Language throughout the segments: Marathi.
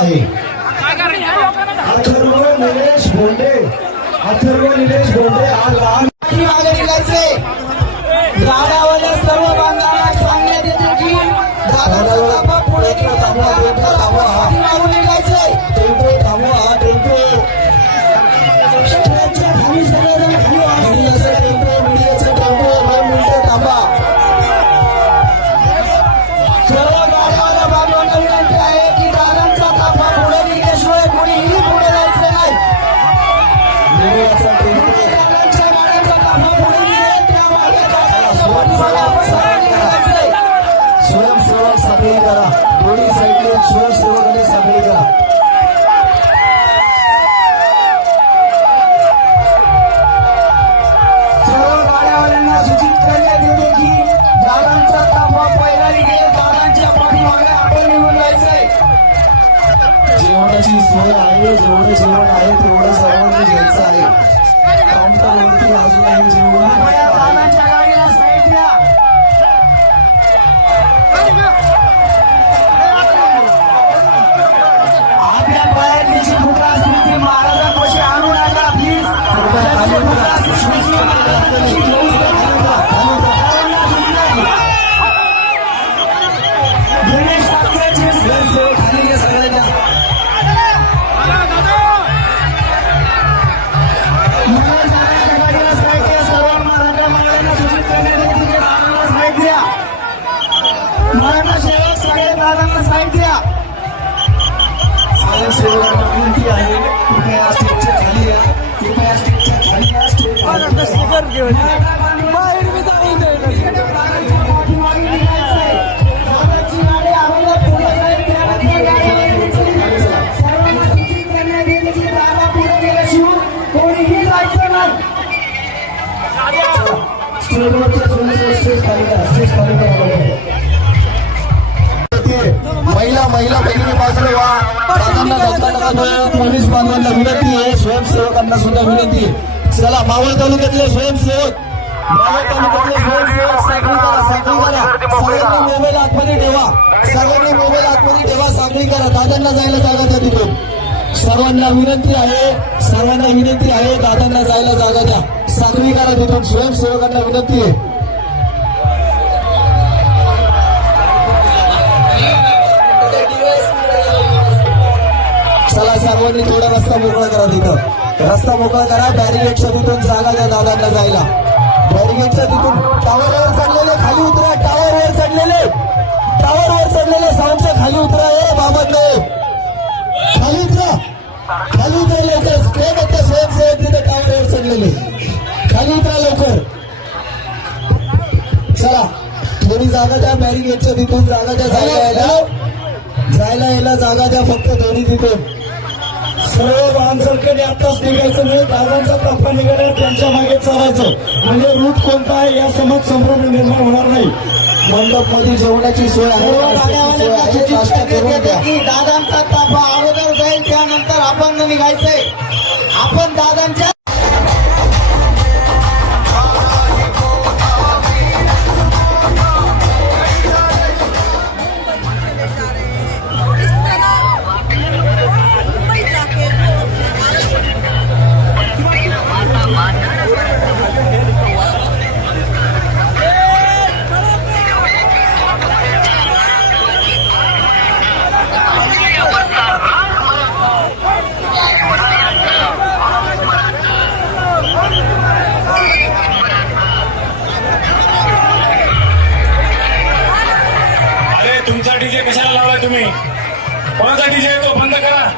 आहे अथर्व निलेश बोंडे. अथर्व निलेश बोंडे हा लहान पाठी Yes, जेवणाची सोय आहे जेवढं जेवण आहे तेवढं सर्वांनी घ्यायचं आहे. काउंटरवरती अजूनही जेवण स्टेज खाली करा लवकर. महिला महिला भगिनी बाजूला. पोलीस बांधवांना विनंती आहे स्वयंसेवकांना सुद्धा विनंती आहे चला मावळ तालुक्यातले स्वयंसेवक. मावळ तालुक्यातले स्वयंसेवक साखळी करा साखळी करा सगळ्यांनी मोबाईल आतमध्ये ठेवा. सगळ्यांनी मोबाईल आतमध्ये ठेवा साखळी करा दादांना जायला जागा द्या तिथून सर्वांना विनंती आहे सर्वांना विनंती आहे दादांना जायला जागा द्या. साखळी करा तिथून स्वयंसेवकांना विनंती आहे. चला सर्वांनी थोडा रस्ता मोकळा करा तिथं. रस्ता मोकळा करा बॅरिगेटच्या तिथून जागा द्या दादांना जायला. बॅरिगेटच्या तिथून टावरवर चढलेले खाली उतरा टावरवर चढलेले. टावरवर चढलेले साऊंडच्या खाली उतरा ए बाबांनो. खाली उतरा. खाली उतरा लवकर. स्टे बघता स्वयंसेवक तिथे टावरवर चढलेले. खाली उतरा लवकर. चला. थोडी जागा द्या बॅरिगेटच्या तिथून जागा द्या जायला यायला. जायला यायला जागा द्या फक्त दोन्ही तिथून. सर्व आताच निघायचं नाही. दादांचा टप्पा निघाल्यावर त्यांच्या मागे चालायचं. म्हणजे रूट कोणता आहे या समज संभ्रम निर्माण होणार नाही. मंडपमध्ये जेवणाची सोय आहे सर्व डीजे कशाला लावलाय तुम्ही? कोणाचा डीजे तो? बंद करा.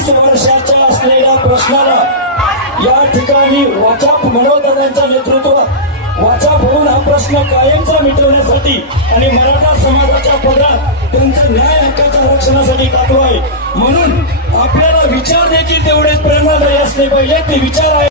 चाळीस वर्षाच्या असलेल्या प्रश्नाला या ठिकाणी वाचाप मनोदादांच्या नेतृत्वात वाचाप होऊन हा प्रश्न कायमचा मिटवण्यासाठी आणि मराठा समाजाच्या पदरात त्यांच्या न्याय हक्काच्या महत्त्व आहे. म्हणून आपल्याला विचार देखील तेवढेच प्रेरणादायी असले पाहिजे ते विचार आहे